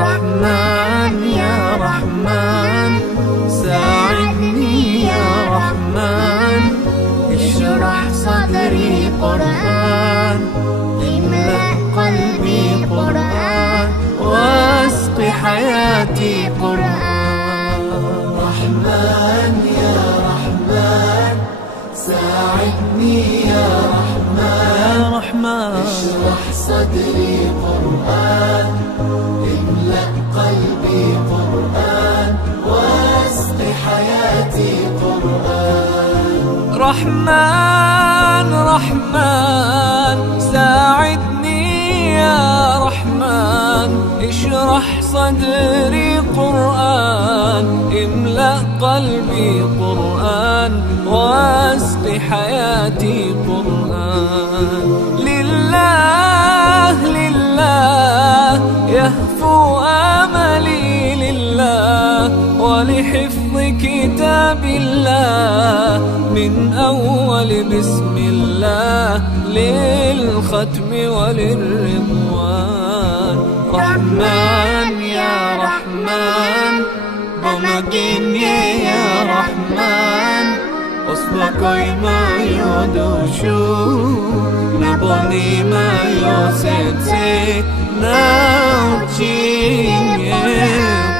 رحمن يا رحمن ساعدني يا رحمن، اشرح صدري قرآن، املأ قلبي قرآن، واسق حياتي قرآن. رحمن يا رحمن ساعدني يا رحمن، اشرح صدري قرآن، املأ قلبي قرآن، واسق حياتي قرآن. رحمن رحمن ساعدني يا رحمن، اشرح صدري قرآن، املأ قلبي قرآن، واسق حياتي قرآن. لله لله يهفو آملي لله، ولحفظ كتاب الله من أول بسم الله للختم وللرضوان. رحمن يا رحمن بمجيني يا رحمن، أصبحي ما يدوشو نبني ما يوسيتي ناوتشي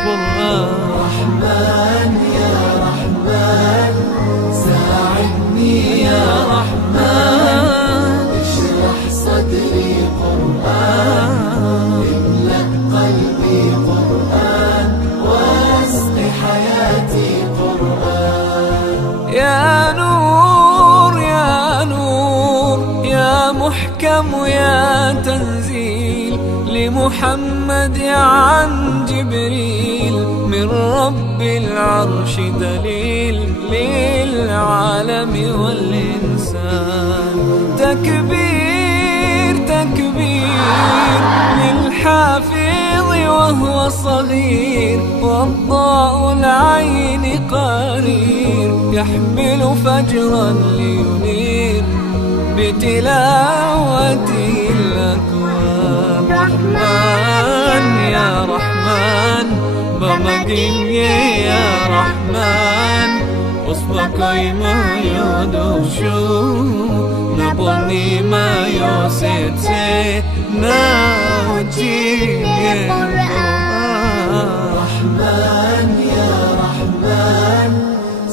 قرآن. رحمن يا رحمن ساعدني يا رحمن، اشرح صدري قرآن، املأ قلبي قرآن، واسق حياتي قرآن. يا نور يا نور يا محكم يا تنزيل لمحمد عن جبريل، من رب العرش دليل للعالم والإنسان. تكبير تكبير للحافظ وهو صغير، والضاء العين قرير، يحمل فجرا لينير بتلاوته الأكوان. رحمن يا رحمن بمجيني يا رحمن، أصبحي ما يدوشو نبني ما يوسيتي ناوتي قرآن. رحمن يا رحمن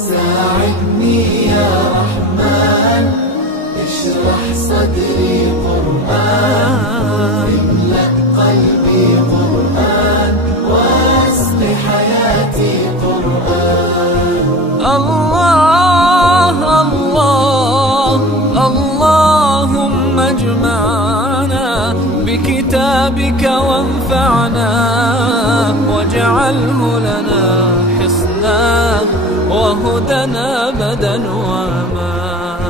ساعدني يا رحمن، اشرح صدري قرآن، املأ قلبي قرآن، واسق حياتي قرآن. الله الله اللهم اجمعنا بكتابك وانفعنا، واجعله لنا حصنا وهدنا أبدا وأمان.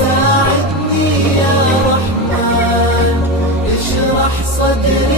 ساعدني يا رحمن اشرح صدري